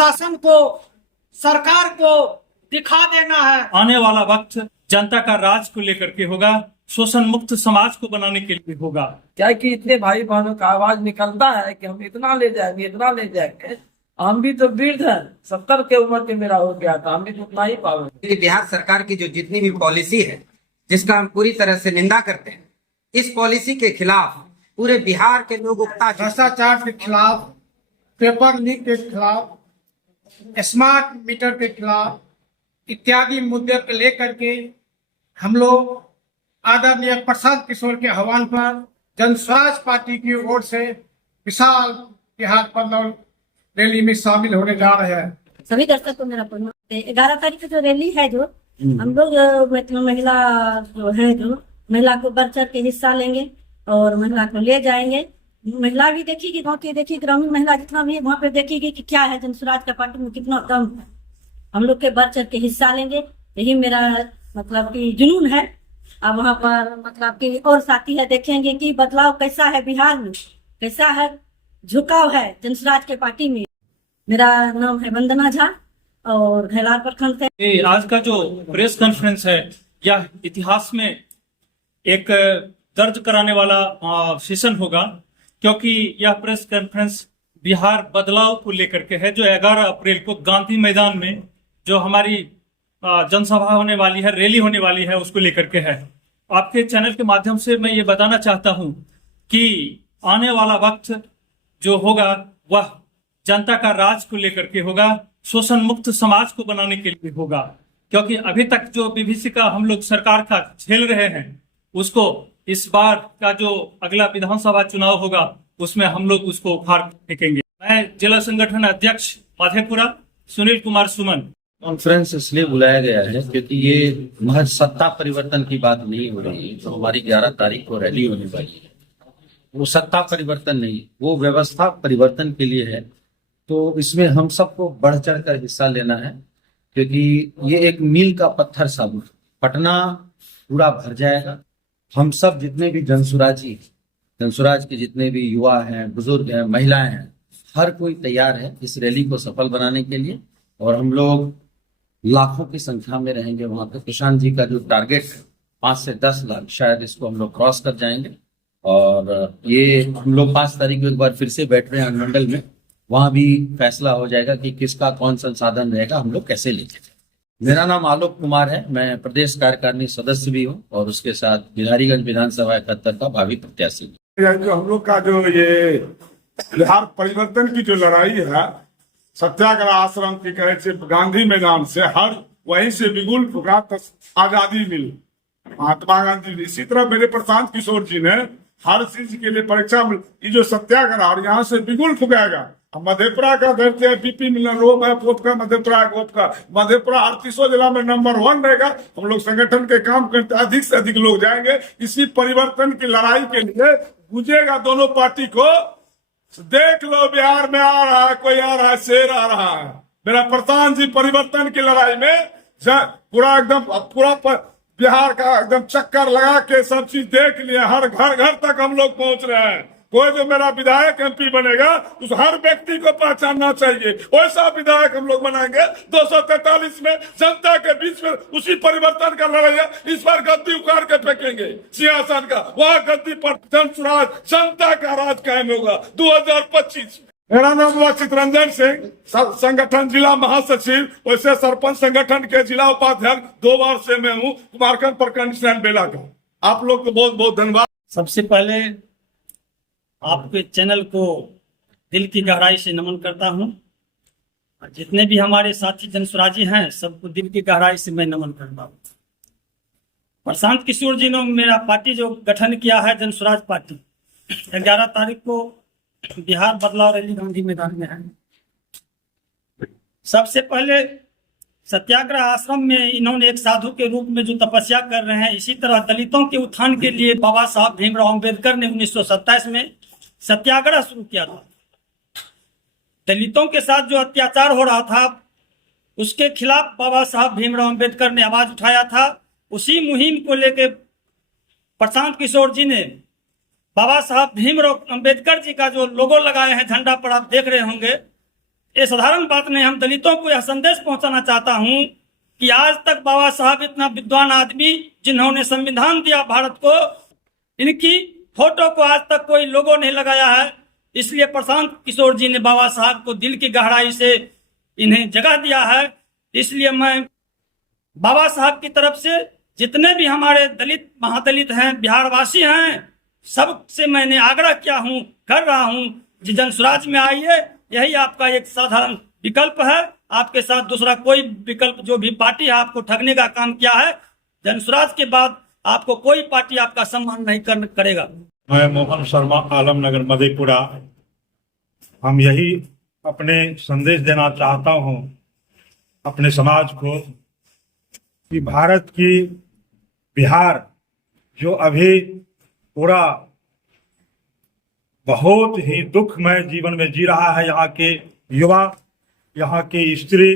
प्रशासन को, सरकार को दिखा देना है। आने वाला वक्त जनता का राज को लेकर के होगा, शोषण मुक्त समाज को बनाने के लिए होगा। क्या कि इतने भाई बहनों का आवाज निकलता है कि हम इतना ले जाएंगे, इतना ले जाएंगे। हम भी तो वृद्ध हैं, 70 के उम्र के मेरा हो गया था, हम भी तो उतना ही पावे। बिहार सरकार की जो जितनी भी पॉलिसी है, जिसका हम पूरी तरह से निंदा करते हैं, इस पॉलिसी के खिलाफ पूरे बिहार के लोग भ्रष्टाचार के खिलाफ, पेपर लीक के खिलाफ, स्मार्ट मीटर के खिलाफ इत्यादि मुद्दे को लेकर के हम लोग आदरणीय प्रशांत किशोर के आह्वान पर जन स्वराज पार्टी की ओर से विशाल बिहार बंद रैली में शामिल होने जा रहे हैं। सभी दर्शक को मेरा प्रणाम। 11 तारीख को जो रैली है, जो हम लोग महिला जो है, जो महिला को बढ़ चढ़ के हिस्सा लेंगे और महिला को ले जाएंगे। महिला भी देखेगी, गाँव की देखी, ग्रामीण महिला जितना भी है वहाँ पे देखेगी कि क्या है जन स्वराज का पार्टी में कितना दम है। हम लोग के बढ़ चढ़ के हिस्सा लेंगे, यही मेरा मतलब कि जुनून है। अब वहाँ पर मतलब कि और साथी है, देखेंगे कि बदलाव कैसा है बिहार में, कैसा है झुकाव है जन स्वराज के पार्टी में। मेरा नाम है वंदना झा और घैलार प्रखंड से। आज का जो प्रेस कॉन्फ्रेंस है, यह इतिहास में एक दर्ज कराने वाला सेशन होगा, क्योंकि यह प्रेस कॉन्फ्रेंस बिहार बदलाव को लेकर के है, जो 11 अप्रैल को गांधी मैदान में जो हमारी जनसभा होने वाली है, रैली होने वाली है, उसको लेकर के है। आपके चैनल के माध्यम से मैं ये बताना चाहता हूं कि आने वाला वक्त जो होगा वह जनता का राज को लेकर के होगा, शोषण मुक्त समाज को बनाने के लिए होगा। क्योंकि अभी तक जो विभीषिका हम लोग सरकार का झेल रहे हैं, उसको इस बार का जो अगला विधानसभा चुनाव होगा उसमें हम लोग उसको उखाड़ फेंकेंगे। मैं जिला संगठन अध्यक्ष मधेपुरा सुनील कुमार सुमन। कॉन्फ्रेंस इसलिए बुलाया गया है क्योंकि ये महज सत्ता परिवर्तन की बात नहीं हो रही है। तो हमारी 11 तारीख को रैली होने वाली है, वो सत्ता परिवर्तन नहीं, वो व्यवस्था परिवर्तन के लिए है। तो इसमें हम सबको बढ़ चढ़ कर हिस्सा लेना है, क्योंकि ये एक मील का पत्थर साबित, पटना पूरा भर जाएगा। हम सब जितने भी जनसुराज के जितने भी युवा हैं, बुजुर्ग हैं, महिलाएं हैं, हर कोई तैयार है इस रैली को सफल बनाने के लिए। और हम लोग लाखों की संख्या में रहेंगे वहां पे। प्रशांत जी का जो टारगेट है 5 से 10 लाख, शायद इसको हम लोग क्रॉस कर जाएंगे। और ये हम लोग 5 तारीख को एक बार फिर से बैठ रहे हैं अनुमंडल में, वहां भी फैसला हो जाएगा कि किसका कौन संसाधन रहेगा, हम लोग कैसे लेके जाएंगे। मेरा नाम आलोक कुमार है, मैं प्रदेश कार्यकारिणी सदस्य भी हूँ और उसके साथ बिहारीगंज विधानसभा 71 का भावी प्रत्याशी। जो हम लोग का जो ये बिहार परिवर्तन की जो लड़ाई है, सत्याग्रह आश्रम की कहे से गांधी मैदान से हर वहीं से बिगुल फुका आजादी मिली, महात्मा गांधी जी। इसी तरह मेरे प्रशांत किशोर जी ने हर चीज के लिए परीक्षा में ये जो सत्याग्रह और यहाँ से बिगुल फुकाएगा। मधेपुरा का धरती है, बीपी मिलना रोम है, पोप का मधेपुरा गोप का मधेपुरा 38 जिला में नंबर 1 रहेगा। हम लोग संगठन के काम करते, अधिक से अधिक लोग जाएंगे। इसी परिवर्तन की लड़ाई के लिए बुझेगा दोनों पार्टी को। देख लो बिहार में आ रहा है, कोई आ रहा है, शेर आ रहा है। मेरा प्रधान जी परिवर्तन की लड़ाई में पूरा एकदम पूरा बिहार का एकदम चक्कर लगा के सब चीज देख लिया, हर घर घर तक हम लोग पहुंच रहे हैं। कोई जो मेरा विधायक एमपी बनेगा उस हर व्यक्ति को पहचानना चाहिए, वैसा विधायक हम लोग बनाएंगे। 243 में जनता के बीच में उसी परिवर्तन का लड़ाई। इस बार गद्दी उखाड़ के फेंकेंगे सिंहासन का, वहाँ गद्दी पर जनसुराज जनता का राज कायम होगा 2025। मेरा नाम हुआ चितरंजन सिंह, संगठन जिला महासचिव, वैसे सरपंच संगठन के जिला उपाध्यक्ष 2 बार से मैं हूँ, कुमारखंड प्रखंड स्टैंड बेला का। आप लोग को बहुत बहुत धन्यवाद। सबसे पहले आपके चैनल को दिल की गहराई से नमन करता हूं। जितने भी हमारे साथी जनसुराजी हैं, सबको दिल की गहराई से मैं नमन करता हूं। प्रशांत किशोर जी ने मेरा पार्टी जो गठन किया है, जनसुराज पार्टी, 11 तारीख को बिहार बदलाव रैली गांधी मैदान में है। सबसे पहले सत्याग्रह आश्रम में इन्होंने एक साधु के रूप में जो तपस्या कर रहे हैं, इसी तरह दलितों के उत्थान के लिए बाबा साहब भीमराव अंबेडकर ने 1927 में सत्याग्रह शुरू किया था। दलितों के साथ जो अत्याचार हो रहा था, उसके खिलाफ बाबा साहब भीमराव अंबेडकर ने आवाज उठाया था। उसी मुहिम को लेकर प्रशांत किशोर जी ने बाबा साहब भीमराव अंबेडकर जी का जो लोगो लगाए हैं झंडा पर, आप देख रहे होंगे, ये साधारण बात नहीं, हम दलितों को यह संदेश पहुंचाना चाहता हूं कि आज तक बाबा साहब इतना विद्वान आदमी जिन्होंने संविधान दिया भारत को, इनकी फोटो को आज तक कोई लोगों ने लगाया है। इसलिए प्रशांत किशोर जी ने बाबा साहब को दिल की गहराई से इन्हें जगह दिया है। इसलिए मैं बाबा साहब की तरफ से जितने भी हमारे दलित महादलित हैं, बिहारवासी हैं, सबसे मैंने आग्रह किया हूं, कर रहा हूं कि जन स्वराज में आइए। यही आपका एक साधारण विकल्प है, आपके साथ दूसरा कोई विकल्प, जो भी पार्टी है आपको ठगने का काम किया है, जन स्वराज के बाद आपको कोई पार्टी आपका सम्मान नहीं करेगा। मैं मोहन शर्मा, आलमनगर, मधेपुरा। हम यही अपने संदेश देना चाहता हूं अपने समाज को कि भारत की बिहार जो अभी पूरा बहुत ही दुखमय जीवन में जी रहा है, यहाँ के युवा, यहाँ के स्त्री,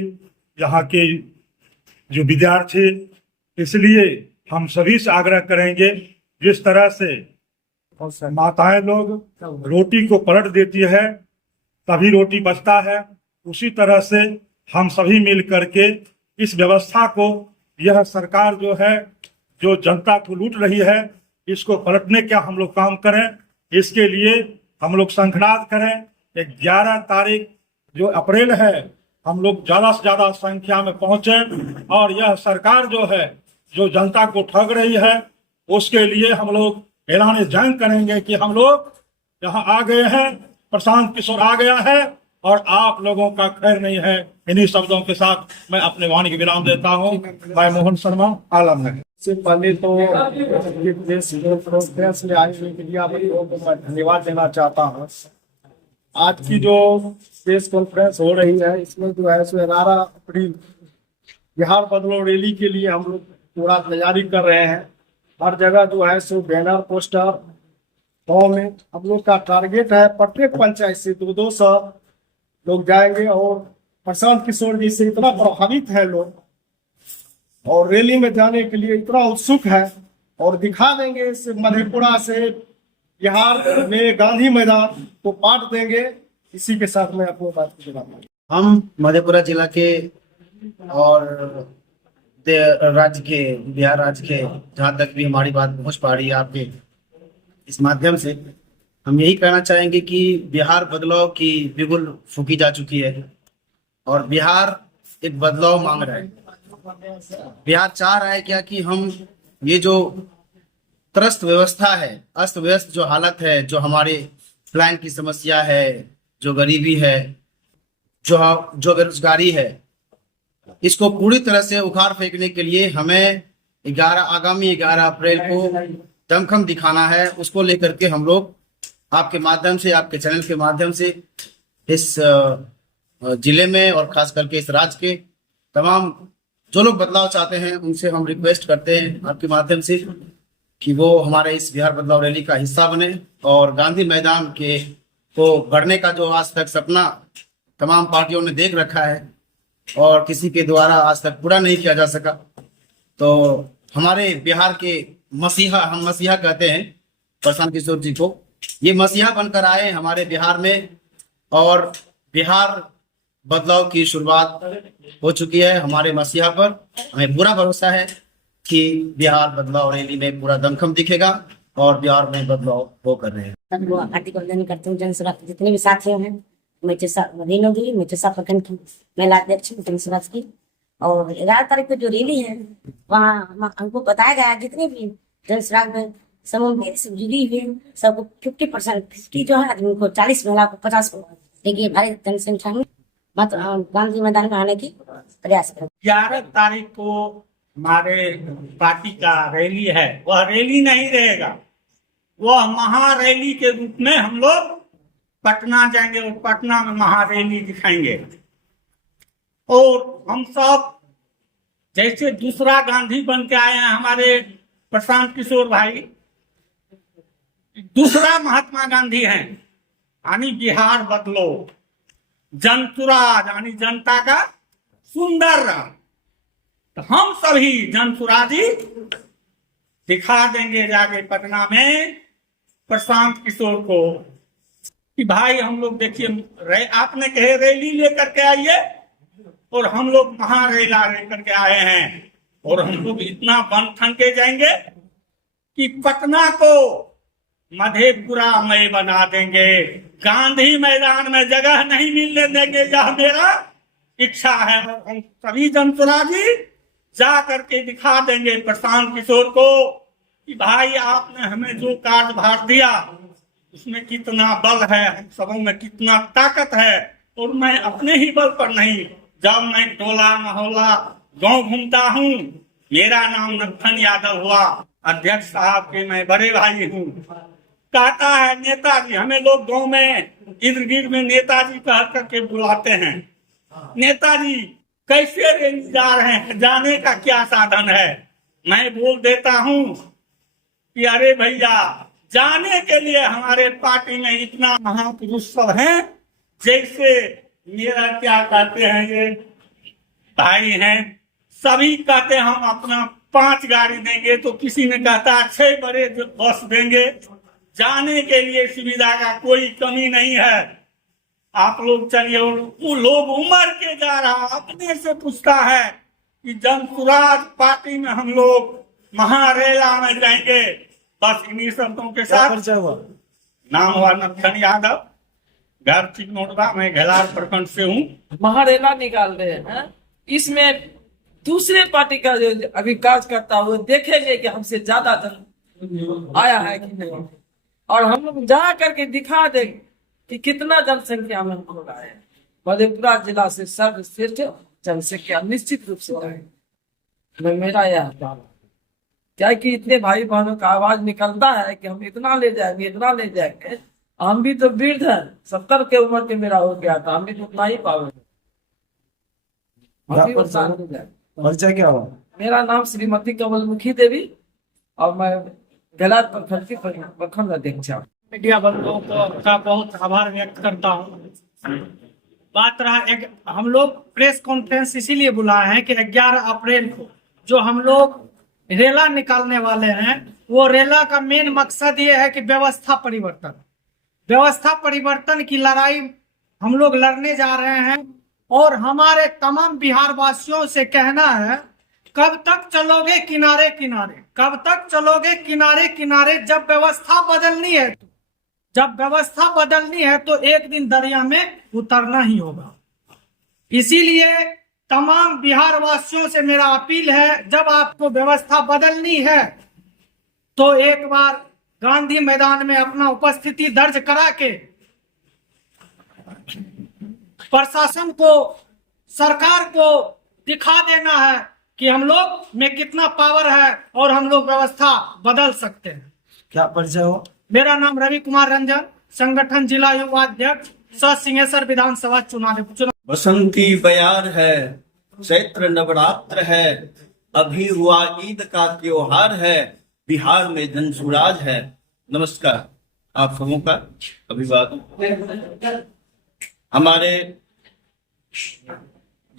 यहाँ के जो विद्यार्थी, इसलिए हम सभी से आग्रह करेंगे, जिस तरह से माताएं लोग रोटी को पलट देती है तभी रोटी बचता है, उसी तरह से हम सभी मिल करके इस व्यवस्था को, यह सरकार जो है जो जनता को लूट रही है, इसको पलटने का हम लोग काम करें। इसके लिए हम लोग संघनाद करें। 11 तारीख जो अप्रैल है, हम लोग ज्यादा से ज्यादा संख्या में पहुंचे और यह सरकार जो है जो जनता को ठग रही है, उसके लिए हम लोग ऐलान जंग करेंगे कि हम लोग यहाँ आ गए हैं, प्रशांत किशोर आ गया है और आप लोगों का खैर नहीं है। इन्हीं शब्दों के साथ मैं अपने वाणी की विराम देता हूँ। मैं मोहन शर्मा, आलमनगर। से पहले तो ये प्रेस कॉन्फ्रेंस में आने के लिए आप लोगों को मैं धन्यवाद देना चाहता हूँ। आज की जो प्रेस कॉन्फ्रेंस हो रही है, इसमें जो है सो 11 अप्रैल बिहार बदलाव रैली के लिए हम लोग पूरा तैयारी कर रहे हैं। हर जगह जो है सो बैनर, पोस्टर, गाँव में हम लोग का टारगेट है प्रत्येक पंचायत से 200 लोग जाएंगे और प्रशांत किशोर जी से इतना प्रभावित है लोग और रैली में जाने के लिए इतना उत्सुक है और दिखा देंगे इस मधेपुरा से बिहार में गांधी मैदान को पाट देंगे। इसी के साथ मैं अपनी बात को जवाब हम मधेपुरा जिला के और राज्य के, बिहार राज्य के, जहाँ तक भी हमारी बात पहुँच पा रही है आपके इस माध्यम से, हम यही कहना चाहेंगे कि बिहार बदलाव की बिगुल फूकी जा चुकी है और बिहार एक बदलाव मांग रहा है। बिहार चाह रहा है क्या कि हम ये जो त्रस्त व्यवस्था है, अस्त व्यस्त जो हालत है, जो हमारे प्लान की समस्या है, जो गरीबी है, जो बेरोजगारी है, इसको पूरी तरह से उखाड़ फेंकने के लिए हमें आगामी 11 अप्रैल को दमखम दिखाना है। उसको लेकर के हम लोग आपके माध्यम से, आपके चैनल के माध्यम से इस जिले में और खास करके इस राज्य के तमाम जो लोग बदलाव चाहते हैं, उनसे हम रिक्वेस्ट करते हैं आपके माध्यम से कि वो हमारे इस बिहार बदलाव रैली का हिस्सा बने और गांधी मैदान के को गढ़ने का जो आज तक सपना तमाम पार्टियों ने देख रखा है और किसी के द्वारा आज तक पूरा नहीं किया जा सका, तो हमारे बिहार के मसीहा, हम मसीहा कहते हैं प्रशांत किशोर जी को, ये मसीहा बनकर आए हमारे बिहार में और बिहार बदलाव की शुरुआत हो चुकी है हमारे मसीहा पर। हमें पूरा भरोसा है कि बिहार बदलाव रैली में पूरा दमखम दिखेगा और बिहार में बदलाव हो कर रहे हैं। पार्टी को आवेदन करते हैं। जनसुराज जितने भी साथी हैं, मेचेसा प्रखंड की महिला अध्यक्ष जनसुराज की, और 11 तारीख को जो रैली है वहाँ हमको बताया गया है जितने भी जनसुराज में समूह से जुड़ी हुई सबको 50% जो है आदमी को 40 महिला को 50 को देखिए भारी जनसंख्या में मत गांधी मैदान में आने की प्रयास करें। 11 तारीख को हमारे पार्टी का रैली है, वह रैली नहीं रहेगा, वह महारैली के रूप में हम लोग पटना जाएंगे और पटना में महारैली दिखाएंगे। और हम सब जैसे दूसरा गांधी बन के आए हैं हमारे प्रशांत किशोर भाई, दूसरा महात्मा गांधी हैं, यानी बिहार बदलो, जनसुराज यानी जनता का सुंदर रंग। तो हम सभी जनसुराजी दिखा देंगे जाके पटना में प्रशांत किशोर को कि भाई हम लोग देखिए आपने कहे रैली लेकर के आइए और हम लोग महारेला लेकर के आए हैं और हम लोग इतना बन ठन के जाएंगे कि पटना को मधेपुरा में बना देंगे, गांधी मैदान में जगह नहीं मिलने देंगे। यह मेरा इच्छा है। हम सभी जनसुराजी जा करके दिखा देंगे प्रशांत किशोर को कि भाई आपने हमें जो कार्यभार दिया उसमें कितना बल है, हम सबों में कितना ताकत है। और मैं अपने ही बल पर नहीं, जब मैं टोला मोहल्ला गांव घूमता हूँ, मेरा नाम नत्थन यादव हुआ, अध्यक्ष साहब के मैं बड़े भाई हूँ। कहता है नेताजी, हमें लोग गांव में इर्द गिर्द में नेताजी कह करके बुलाते हैं। नेताजी कैसे रैली जा रहे हैं, जाने का क्या साधन है? मैं बोल देता हूँ कि अरे भैया, जाने के लिए हमारे पार्टी में इतना महापुरुष सब हैं, जैसे मेरा क्या कहते हैं ये भाई हैं, सभी कहते हैं हम अपना 5 गाड़ी देंगे, तो किसी ने कहता 6 बड़े बस देंगे। जाने के लिए सुविधा का कोई कमी नहीं है। आप लोग चलिए। वो लोग उमर के जा रहा, अपने से पूछता है कि जनसुराज पार्टी में हम लोग महारेला में जाएंगे। बस इन्हीं शब्दों के साथ नाम हुआ नत्थन यादव, घर चिकनोटवा, मैं घेलार प्रखंड से हूँ। महारेला निकाल रहे हैं, इसमें दूसरे पार्टी का जो अभी कार्यकर्ता वो देखेंगे कि हमसे ज्यादा जन आया है कि नहीं, और हम लोग जा करके दिखा देंगे कि कितना जनसंख्या में हम लोग आए। मधेपुरा जिला से सर्वश्रेष्ठ जनसंख्या निश्चित रूप से आएगी। मेरा यह क्या कि इतने भाई बहनों का आवाज निकलता है कि हम इतना ले जाएंगे, इतना ले जाएंगे। हम भी तो वृद्ध हैं, 70 के उम्र के मेरा हो गया था, हम भी तो उतना ही पावेंगे। परिचय क्या हुआ? मेरा नाम श्रीमती कमलमुखी देवी और मैं घेलार प्रखंड की प्रखंड अध्यक्ष हूँ। मीडिया बंधुओं का बहुत आभार व्यक्त करता हूँ। बात रहा हम लोग प्रेस कॉन्फ्रेंस इसीलिए बुलाए हैं कि 11 अप्रैल को जो हम लोग रेला निकालने वाले हैं, वो रेला का मेन मकसद ये है कि व्यवस्था परिवर्तन की लड़ाई हम लोग लड़ने जा रहे हैं। और हमारे तमाम बिहार वासियों से कहना है, कब तक चलोगे किनारे किनारे, कब तक चलोगे किनारे किनारे? जब व्यवस्था बदलनी है तो एक दिन दरिया में उतरना ही होगा। इसीलिए तमाम बिहार वासियों से मेरा अपील है, जब आपको व्यवस्था बदलनी है तो एक बार गांधी मैदान में अपना उपस्थिति दर्ज करा के प्रशासन को, सरकार को दिखा देना है कि हम लोग में कितना पावर है और हम लोग व्यवस्था बदल सकते हैं। क्या परिचय हो? मेरा नाम रवि कुमार रंजन, संगठन जिला युवा अध्यक्ष, सिंहेश्वर विधानसभा चुनाव। बसंती बयार है, चैत्र नवरात्र है, अभी हुआ ईद का त्योहार है, बिहार में जनसुराज है। नमस्कार, आप सबों का अभिवादन। हमारे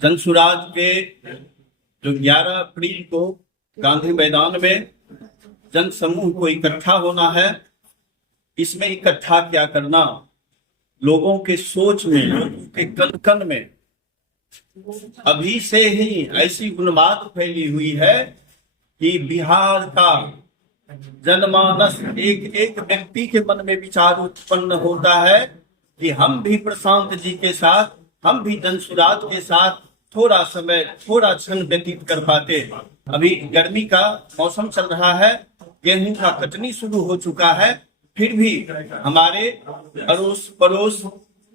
जनसुराज के जो 11 अप्रैल को गांधी मैदान में जन समूह को इकट्ठा होना है, इसमें इकट्ठा क्या करना, लोगों के सोच में, लोगों के कन कन में अभी से ही ऐसी उन्माद फैली हुई है कि बिहार का जनमानस, एक एक व्यक्ति के मन में विचार उत्पन्न होता है कि हम भी प्रशांत जी के साथ, हम भी जनसुराज के साथ थोड़ा समय, थोड़ा क्षण व्यतीत कर पाते। अभी गर्मी का मौसम चल रहा है, गेहूं का कटनी शुरू हो चुका है, फिर भी हमारे अड़ोस पड़ोस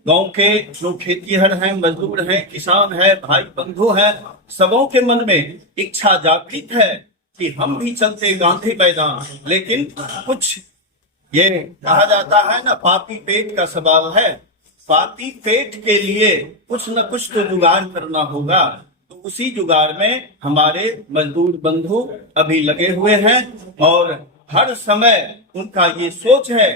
गांव के जो खेतीहर हैं, मजदूर हैं, किसान हैं, भाई बंधु हैं, सबों के मन में इच्छा जागृत है कि हम भी चलते गांधी मैदान। लेकिन कुछ ये कहा जाता है ना, पापी पेट का सवाल है, पापी पेट के लिए कुछ न कुछ तो जुगाड़ करना होगा। तो उसी जुगाड़ में हमारे मजदूर बंधु अभी लगे हुए हैं और हर समय उनका ये सोच है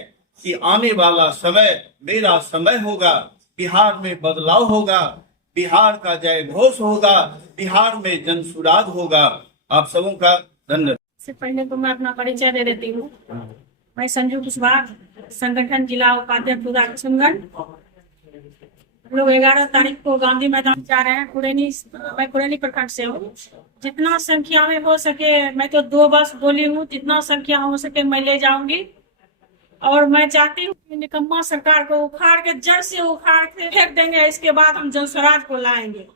कि आने वाला समय मेरा समय होगा, बिहार में बदलाव होगा, बिहार का जय घोष होगा, बिहार में जनसुराज होगा। आप सबों का धन्यवाद। इससे पहले तो मैं अपना परिचय दे देती हूँ। मैं संजू कुशवाहा, संगठन जिला उपाध्यक्ष उदा किशनगंज। हम लोग 11 तारीख को गांधी मैदान जा रहे हैं। मैं कुरेनी प्रखंड से हूँ। जितना संख्या में हो सके, मैं तो 2 बस बोली हूँ, जितना संख्या हो सके मैं ले जाऊंगी। और मैं चाहती हूँ कि निकम्मा सरकार को उखाड़ के, जड़ से उखाड़ के फेंक देंगे। इसके बाद हम जन स्वराज को लाएंगे,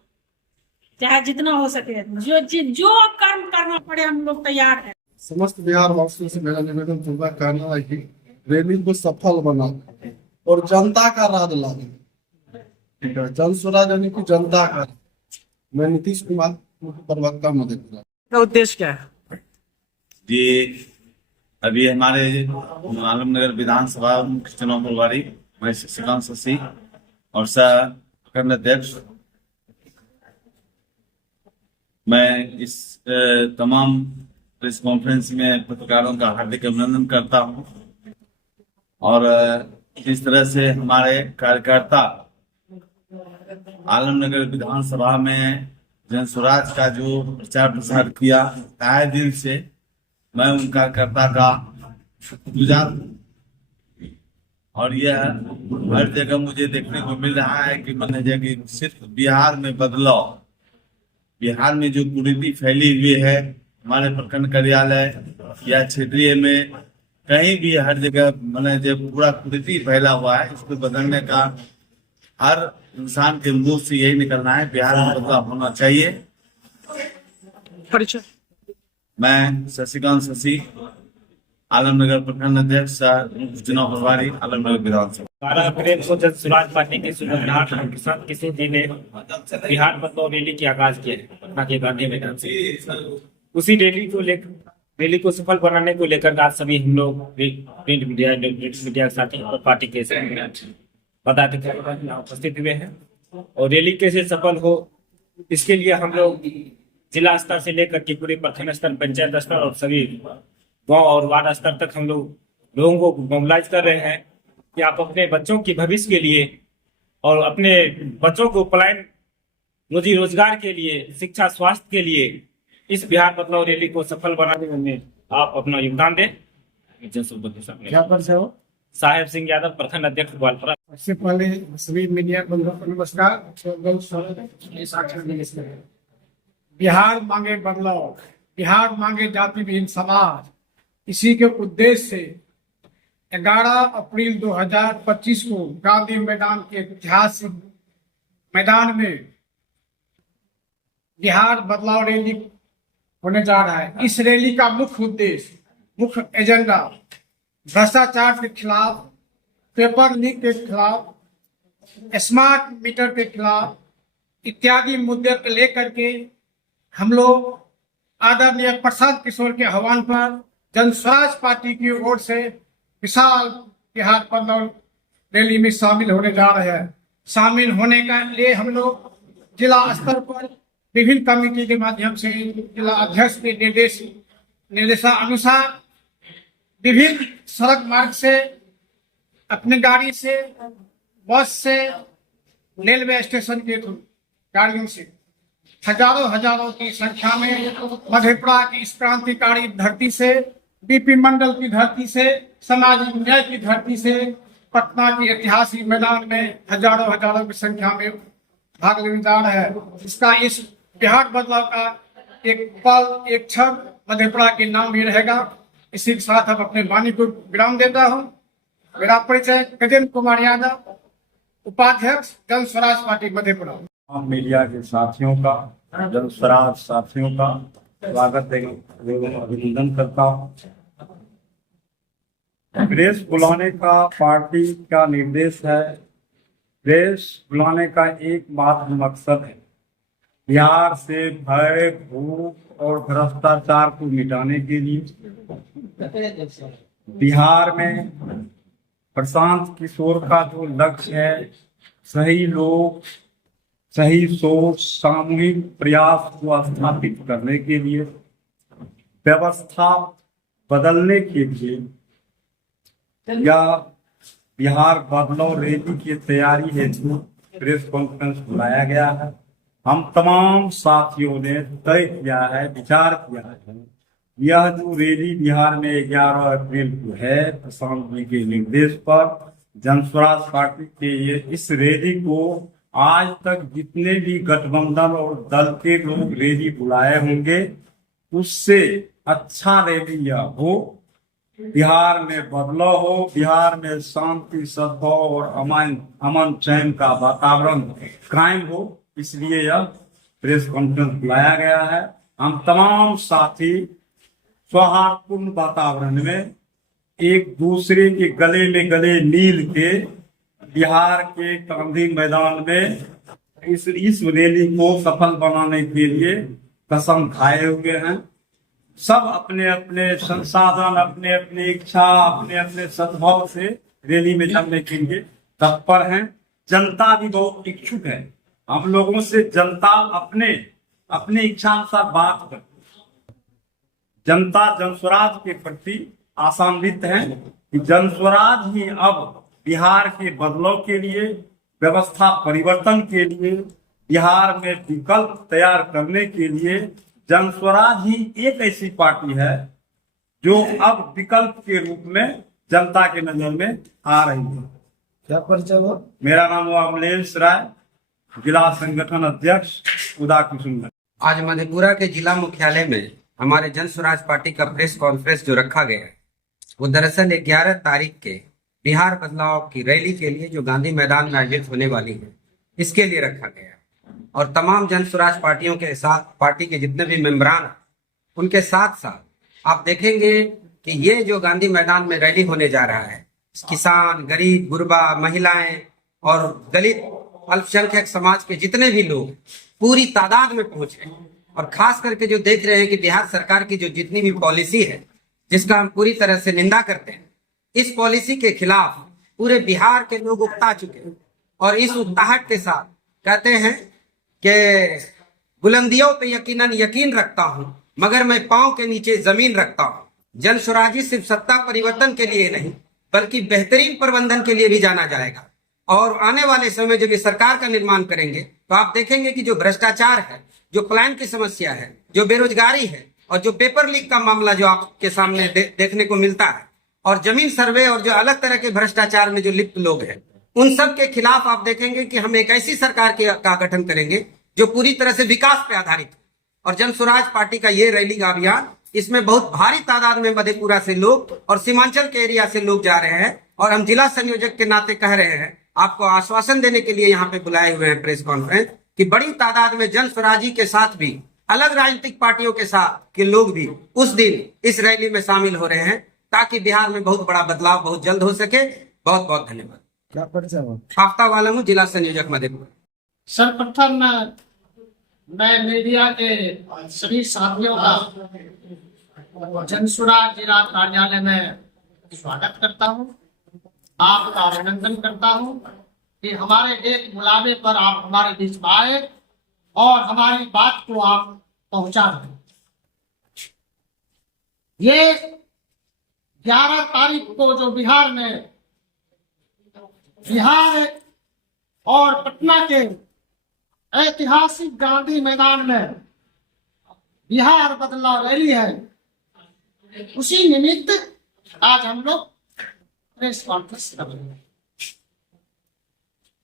चाहे जितना हो सके। जो कर्म करना पड़े हम लोग तैयार हैं। समस्त बिहार वासियों से मेरा निवेदन पूर्वक कहना है कि रैली को सफल बना और जनता का राज लाए। ठीक है, जन स्वराज यानी कि जनता का। मैं नीतीश कुमार, मुख्य प्रवक्ता, मधेपुरा। का उद्देश्य क्या है? जी, अभी हमारे आलमनगर विधानसभा मुख्य चुनाव प्रभारी मैं शशिकांत शशि और सह प्रखंड अध्यक्ष, मैं इस तमाम प्रेस कॉन्फ्रेंस में पत्रकारों का हार्दिक अभिनंदन करता हूं। और इस तरह से हमारे कार्यकर्ता आलमनगर विधानसभा में जन स्वराज का जो प्रचार प्रसार किया, आए दिन से मैं उन कार्यकर्ता का शुक्रगुजार हूं। और यह हर जगह मुझे देखने को मिल रहा है कि मान लीजिए कि सिर्फ बिहार में बदलाव, बिहार में जो कुरीति फैली हुई है, हमारे प्रखंड कार्यालय या क्षेत्रीय में कहीं भी हर जगह मैंने जब पूरा कुरीति फैला हुआ है, इसको बदलने का हर इंसान के मुंह से यही निकलना है, बिहार में बदलाव होना चाहिए। परिचय। मैं शशिकांत शशि, आलमनगर प्रखंड अध्यक्ष, चुनाव प्रभारी, आलमनगर विधानसभा। 12 अप्रैल को जन स्वराज पार्टी के सूबेदार किसान किसी जी ने बिहार बदलाव रैली की आगाज किया है पटना के गांधी मैदान से। उसी रैली को सफल बनाने को लेकर आज सभी हम लोग प्रिंट मीडिया, इलेक्ट्रॉनिक मीडिया के साथ और पार्टी के पदाधिकारी उपस्थित हुए हैं। और रैली कैसे सफल हो, इसके लिए हम लोग जिला स्तर से लेकर के पूरे प्रखंड स्तर, पंचायत स्तर और सभी गांव और वार्ड स्तर तक हम लोगों को मोबिलाइज कर रहे हैं कि आप अपने बच्चों की भविष्य के लिए और अपने बच्चों को पलायन, रोजी रोजगार के लिए, शिक्षा, स्वास्थ्य के लिए इस बिहार बदलाव रैली को सफल बनाने में आप अपना योगदान दें। क्या परिचय हो? साहेब सिंह यादव, प्रखंड अध्यक्ष ग्वालपारा। सबसे पहले सभी मीडिया बंधुओं को नमस्कार। बिहार मांगे बदलाव, बिहार मांगे जाति विहीन समाज, इसी के उद्देश्य से 11 अप्रैल 2025 को गांधी मैदान के ऐतिहासिक मैदान में बिहार बदलाव रैली होने जा रहा है। इस रैली का मुख्य उद्देश्य, मुख्य एजेंडा भ्रष्टाचार के खिलाफ, पेपर लीक के खिलाफ, स्मार्ट मीटर के खिलाफ इत्यादि मुद्दे को लेकर के हम लोग आदरणीय प्रशांत किशोर के आह्वान पर जन स्वराज पार्टी की ओर से विशाल बिहार बदलाव रैली में शामिल होने जा रहे हैं। शामिल होने के लिए हम लोग जिला स्तर पर विभिन्न कमेटी के माध्यम से जिला अध्यक्ष के निर्देशानुसार विभिन्न सड़क मार्ग से, अपने गाड़ी से, बस से, रेलवे स्टेशन के गाड़ियों से हजारों की संख्या में मधेपुरा की इस क्रांतिकारी धरती से, बीपी मंडल की धरती से, सामाजिक न्याय की धरती से पटना के ऐतिहासिक मैदान में हजारों की संख्या में भाग लेने जा रहा है। इसका इस बिहार बदलाव का एक पल, एक क्षण मधेपुरा के नाम ही रहेगा। इसी के साथ अब अपने वाणी को विराम देता हूँ। मेरा परिचय गजेंद्र कुमार यादव, उपाध्यक्ष जन स्वराज पार्टी मधेपुरा। मीडिया के साथियों का, जन स्वराज साथियों का स्वागत एवं अभिनंदन करता हूँ। प्रेस बुलाने का पार्टी का निर्देश है। प्रेस बुलाने का एकमात्र मकसद है बिहार से भय, भूख और भ्रष्टाचार को मिटाने के लिए। बिहार में प्रशांत किशोर का जो लक्ष्य है, सही लोग, सही सोच, सामूहिक प्रयास को स्थापित करने के लिए, व्यवस्था बदलने के लिए या बिहार बदलाव रैली की तैयारी हेतु प्रेस कॉन्फ्रेंस बुलाया गया है। हम तमाम साथियों ने तय किया है, विचार किया है यह जो रैली बिहार में 11 अप्रैल को है, प्रशांत जी के निर्देश पर जनस्वराज पार्टी के इस रैली को आज तक जितने भी गठबंधन और दल के लोग रैली बुलाए होंगे उससे अच्छा रैली यह हो, बिहार में बदलाव हो, बिहार में शांति सद्भाव और अमन चैन का वातावरण कायम हो, इसलिए यह प्रेस कॉन्फ्रेंस बुलाया गया है। हम तमाम साथी सौहार्दपूर्ण वातावरण में एक दूसरे के गले में गले मिल के बिहार के गांधी मैदान में इस रैली को सफल बनाने के लिए कसम खाए हुए हैं। सब अपने अपने संसाधन, अपने अपनी इच्छा, अपने अपने सद्भाव से रैली में जाने के लिए तत्पर हैं। जनता भी बहुत इच्छुक है। हम लोगों से जनता अपने इच्छा अनुसार बात करती है। जनता जनस्वराज के प्रति आशान्वित है कि जनस्वराज ही अब बिहार के बदलाव के लिए, व्यवस्था परिवर्तन के लिए, बिहार में विकल्प तैयार करने के लिए जनस्वराज ही एक ऐसी पार्टी है जो अब विकल्प के रूप में जनता के नजर में आ रही है। क्या परिचय हो? मेरा नाम हुआ अमलेश राय, जिला संगठन अध्यक्ष उदा कुसुम। आज मधेपुरा के जिला मुख्यालय में हमारे जनस्वराज पार्टी का प्रेस कॉन्फ्रेंस जो रखा गया है वो दरअसल 11 तारीख के बिहार बदलाव की रैली के लिए जो गांधी मैदान में आयोजित होने वाली है इसके लिए रखा गया है। और तमाम जनस्वराज पार्टियों के साथ, पार्टी के जितने भी मेंबरान हैं उनके साथ साथ आप देखेंगे कि ये जो गांधी मैदान में रैली होने जा रहा है, किसान, गरीब, गुरबा, महिलाएं और दलित अल्पसंख्यक समाज के जितने भी लोग पूरी तादाद में पहुंचे और खास करके जो देख रहे हैं कि बिहार सरकार की जो जितनी भी पॉलिसी है जिसका हम पूरी तरह से निंदा करते हैं, इस पॉलिसी के खिलाफ पूरे बिहार के लोग उकता चुके हैं और इस उकताहट के साथ कहते हैं कि बुलंदियों पे यकीनन यकीन रखता हूं मगर मैं पांव के नीचे जमीन रखता हूं। जनस्वराजी सिर्फ सत्ता परिवर्तन के लिए नहीं बल्कि बेहतरीन प्रबंधन के लिए भी जाना जाएगा। और आने वाले समय जब ये सरकार का निर्माण करेंगे तो आप देखेंगे कि जो भ्रष्टाचार है, जो प्लान की समस्या है, जो बेरोजगारी है और जो पेपर लीक का मामला जो आपके सामने देखने को मिलता है और जमीन सर्वे और जो अलग तरह के भ्रष्टाचार में जो लिप्त लोग हैं उन सब के खिलाफ आप देखेंगे कि हम एक ऐसी सरकार का गठन करेंगे जो पूरी तरह से विकास पे आधारित है। और जनस्वराज पार्टी का ये रैली का अभियान, इसमें बहुत भारी तादाद में मधेपुरा से लोग और सीमांचल के एरिया से लोग जा रहे हैं और हम जिला संयोजक के नाते कह रहे हैं, आपको आश्वासन देने के लिए यहाँ पे बुलाए हुए हैं प्रेस कॉन्फ्रेंस कि बड़ी तादाद में जनस्वराजी के साथ भी अलग राजनीतिक पार्टियों के साथ के लोग भी उस दिन इस रैली में शामिल हो रहे हैं ताकि बिहार में बहुत बड़ा बदलाव बहुत जल्द हो सके। बहुत बहुत धन्यवाद। क्या परिचय हो? आफ्ताब आलम हूँ, जिला संयोजक मधेपुरा। सर्वप्रथम मैं मीडिया के सभी साथियों का जनस्वराज जिला कार्यालय में स्वागत करता हूं, आपका अभिनंदन करता हूं कि हमारे एक बुलावे पर आप हमारे बीच में आए और हमारी बात को आप पहुंचा रहे। ये 11 तारीख को जो बिहार और पटना के ऐतिहासिक गांधी मैदान में बिहार बदलाव रैली है, उसी निमित्त आज हम लोग प्रेस कॉन्फ्रेंस कर रहे हैं।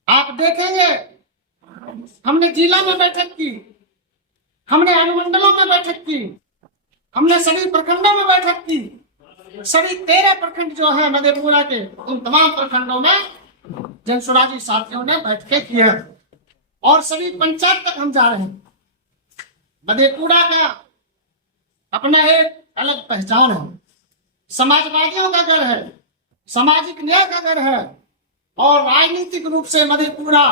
आप देखेंगे हमने जिला में बैठक की, हमने अनुमंडलों में बैठक की, हमने सभी प्रखंडों में बैठक की। सभी 13 प्रखंड जो है मधेपुरा के, उन तमाम प्रखंडों में जनस्वराजी साथियों ने बैठकें की है और सभी पंचायत तक हम जा रहे हैं। मधेपुरा का अपना एक अलग पहचान है, समाजवादियों का घर है, सामाजिक न्याय का घर है और राजनीतिक रूप से मधेपुरा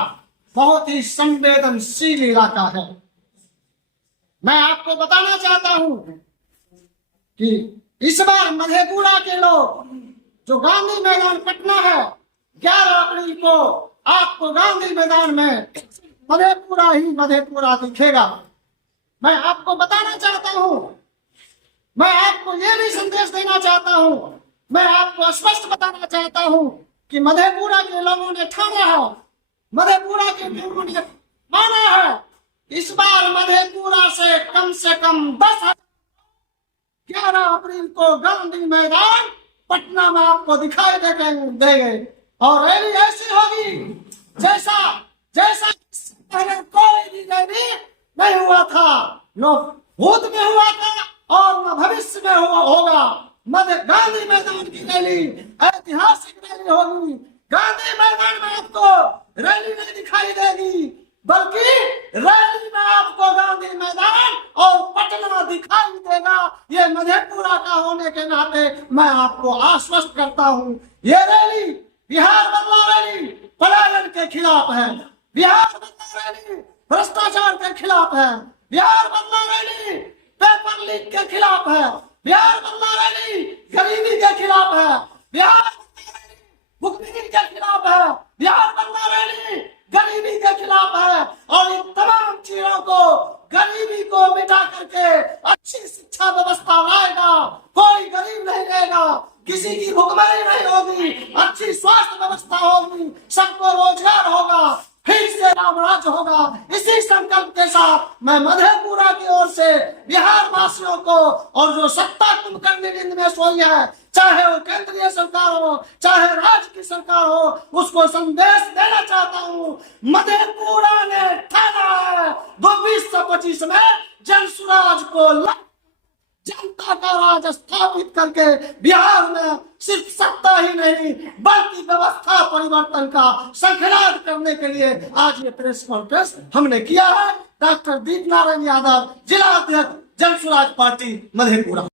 बहुत ही संवेदनशील इलाका है। मैं आपको बताना चाहता हूं कि इस बार मधेपुरा के लोग जो गांधी मैदान पटना है, 11 अप्रैल को आपको गांधी मैदान में मधेपुरा ही मधेपुरा दिखेगा। मैं आपको बताना चाहता हूं, मैं आपको यह भी संदेश देना चाहता हूं, मैं आपको स्पष्ट बताना चाहता हूं कि मधेपुरा के लोगों ने ठाना है, मधेपुरा के लोगों ने माना है, इस बार मधेपुरा से कम 10,000 11 अप्रैल को गांधी मैदान पटना में आपको दिखाई देंगे और रैली ऐसी होगी जैसा जैसा पहले कोई भी रैली नहीं हुआ था, न भूत में हुआ था और न भविष्य में होगा। गांधी मैदान की रैली ऐतिहासिक रैली होगी। गांधी मैदान में आपको रैली नहीं दिखाई देगी, बल्कि रैली में आपको गांधी मैदान और पटना दिखाई देगा। ये मधेपुरा का होने के नाते मैं आपको आश्वस्त करता हूँ। ये रैली बिहार बदलाव रैली पलायन के खिलाफ है, बिहार बदलाव रैली भ्रष्टाचार के खिलाफ है, बिहार बदलाव रैली पेपर लीक के खिलाफ है, बिहार बदलाव रैली गरीबी के खिलाफ है, बिहार बदलाव रैली भुखमरी के खिलाफ है, बिहार बदलाव रैली गरीबी के खिलाफ है। और इन तमाम चीजों को, गरीबी को मिटा करके अच्छी शिक्षा व्यवस्था लाएगा। कोई गरीब नहीं रहेगा, किसी की भुखमरी नहीं होगी, अच्छी स्वास्थ्य व्यवस्था होगी, सबको रोजगार होगा, फिर से राम राज होगा। इसी संकल्प के साथ मैं मधेपुरा की ओर से बिहार वासियों को और जो सत्ता कुंभकर्ण नींद में सोई है, चाहे वो केंद्रीय सरकार हो चाहे राज्य की सरकार हो, उसको संदेश देना चाहता हूँ। मधेपुरा ने ठाना है 2025 में जनसुराज को जनता का राज स्थापित करके बिहार में सिर्फ सत्ता ही नहीं बल्कि व्यवस्था परिवर्तन का संखनाद करने के लिए आज ये प्रेस कॉन्फ्रेंस हमने किया है। डॉक्टर दीप नारायण यादव, जिला अध्यक्ष जनसुराज पार्टी मधेपुरा।